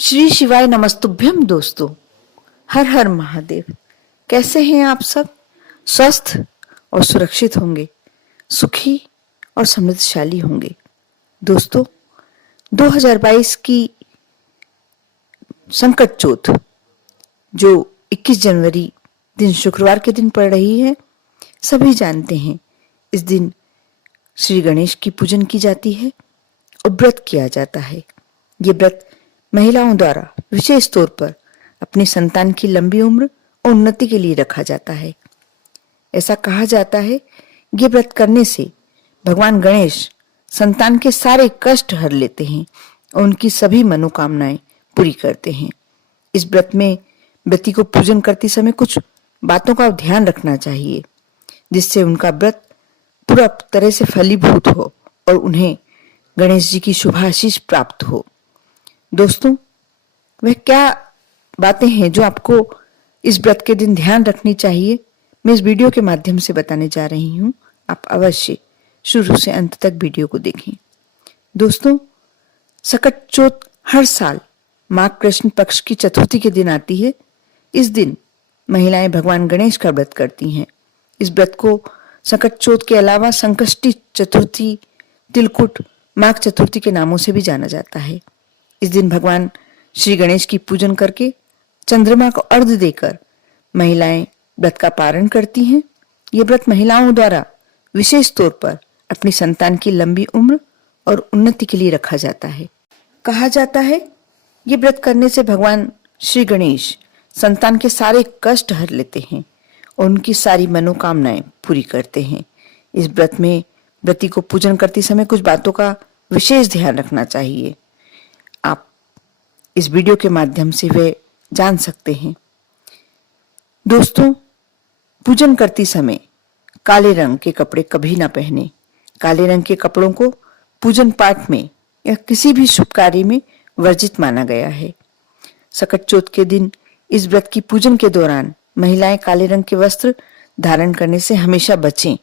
श्री शिवाय नमस्तुभ्यम दोस्तों। हर हर महादेव। कैसे हैं आप सब? स्वस्थ और सुरक्षित होंगे, सुखी और समृद्धशाली होंगे। दोस्तों, 2022 की संकट चौथ जो 21 जनवरी दिन शुक्रवार के दिन पड़ रही है, सभी जानते हैं इस दिन श्री गणेश की पूजन की जाती है और व्रत किया जाता है। ये व्रत महिलाओं द्वारा विशेष तौर पर अपनी संतान की लंबी उम्र और उन्नति के लिए रखा जाता है। ऐसा कहा जाता है ये व्रत करने से भगवान गणेश संतान के सारे कष्ट हर लेते हैं और उनकी सभी मनोकामनाएं पूरी करते हैं। इस व्रत में व्रती को पूजन करते समय कुछ बातों का ध्यान रखना चाहिए, जिससे उनका व्रत पूरा तरह से फलीभूत हो और उन्हें गणेश जी की शुभाशीष प्राप्त हो। दोस्तों, वह क्या बातें हैं जो आपको इस व्रत के दिन ध्यान रखनी चाहिए, मैं इस वीडियो के माध्यम से बताने जा रही हूं। आप अवश्य शुरू से अंत तक वीडियो को देखें। दोस्तों, संकट चौथ हर साल माघ कृष्ण पक्ष की चतुर्थी के दिन आती है। इस दिन महिलाएं भगवान गणेश का व्रत करती हैं। इस व्रत को संकट चौथ के अलावा संकष्टी चतुर्थी, तिलकुट, माघ चतुर्थी के नामों से भी जाना जाता है। इस दिन भगवान श्री गणेश की पूजन करके चंद्रमा को अर्घ्य देकर महिलाएं व्रत का पारण करती हैं। ये व्रत महिलाओं द्वारा विशेष तौर पर अपनी संतान की लंबी उम्र और उन्नति के लिए रखा जाता है। कहा जाता है ये व्रत करने से भगवान श्री गणेश संतान के सारे कष्ट हर लेते हैं और उनकी सारी मनोकामनाएं पूरी करते हैं। इस व्रत में व्रती को पूजन करते समय कुछ बातों का विशेष ध्यान रखना चाहिए। आप इस वीडियो के माध्यम से वे जान सकते हैं। दोस्तों, पूजन करते समय काले रंग के कपड़े कभी ना पहने। काले रंग के कपड़ों को पूजन पाठ में या किसी भी शुभ कार्य में वर्जित माना गया है। संकट चौथ के दिन इस व्रत की पूजन के दौरान महिलाएं काले रंग के वस्त्र धारण करने से हमेशा बचें।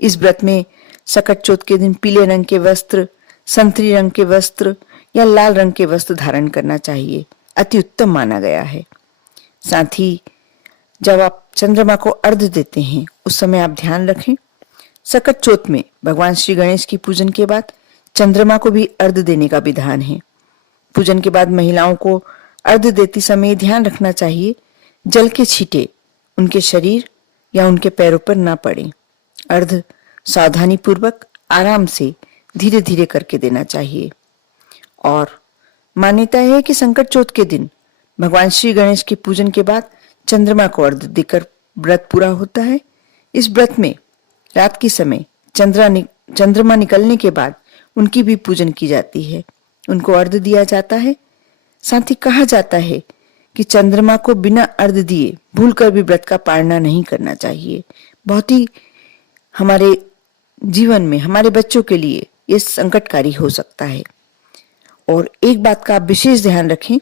इस व्रत में संकट चौथ के दिन पीले रंग के वस्त्र, संतरी रंग के वस्त्र या लाल रंग के वस्त्र धारण करना चाहिए, अति उत्तम माना गया है। साथ ही जब आप चंद्रमा को अर्घ्य देते हैं उस समय आप ध्यान रखें, संकट चौथ में भगवान श्री गणेश की पूजन के बाद चंद्रमा को भी अर्घ्य देने का विधान है। पूजन के बाद महिलाओं को अर्घ्य देते समय ध्यान रखना चाहिए जल के छींटे उनके शरीर या उनके पैरों पर ना पड़े। अर्घ्य सावधानी पूर्वक आराम से धीरे धीरे करके देना चाहिए। और मान्यता है कि संकट चौथ के दिन भगवान श्री गणेश के पूजन के बाद चंद्रमा को अर्घ्य देकर व्रत पूरा होता है। इस व्रत में रात के समय चंद्रमा निकलने के बाद उनकी भी पूजन की जाती है, उनको अर्घ्य दिया जाता है। साथ ही कहा जाता है कि चंद्रमा को बिना अर्घ्य दिए भूलकर भी व्रत का पालना नहीं करना चाहिए। बहुत ही हमारे जीवन में, हमारे बच्चों के लिए ये संकटकारी हो सकता है। और एक बात का आप विशेष ध्यान रखें,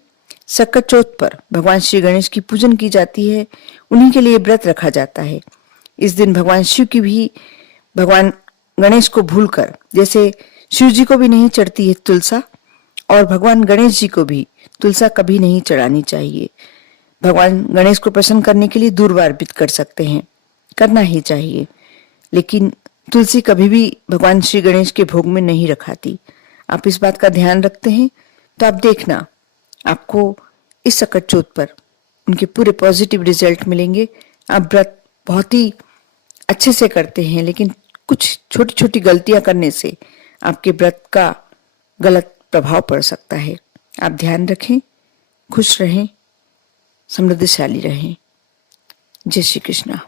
संकट चौथ पर भगवान श्री गणेश की पूजन की जाती है, उन्हीं के लिए व्रत रखा जाता है। इस दिन भगवान शिव की भी भगवान गणेश को भूलकर, जैसे शिव जी को भी नहीं चढ़ती है तुलसा, और भगवान गणेश जी को भी तुलसा कभी नहीं चढ़ानी चाहिए। भगवान गणेश को प्रसन्न करने के लिए दूर्वा अर्पित कर सकते हैं, करना ही चाहिए, लेकिन तुलसी कभी भी भगवान श्री गणेश के भोग में नहीं रखाती। आप इस बात का ध्यान रखते हैं तो आप देखना, आपको इस संकट चौथ पर उनके पूरे पॉजिटिव रिजल्ट मिलेंगे। आप व्रत बहुत ही अच्छे से करते हैं, लेकिन कुछ छोटी छोटी गलतियां करने से आपके व्रत का गलत प्रभाव पड़ सकता है। आप ध्यान रखें, खुश रहें, समृद्धशाली रहें। जय श्री कृष्णा।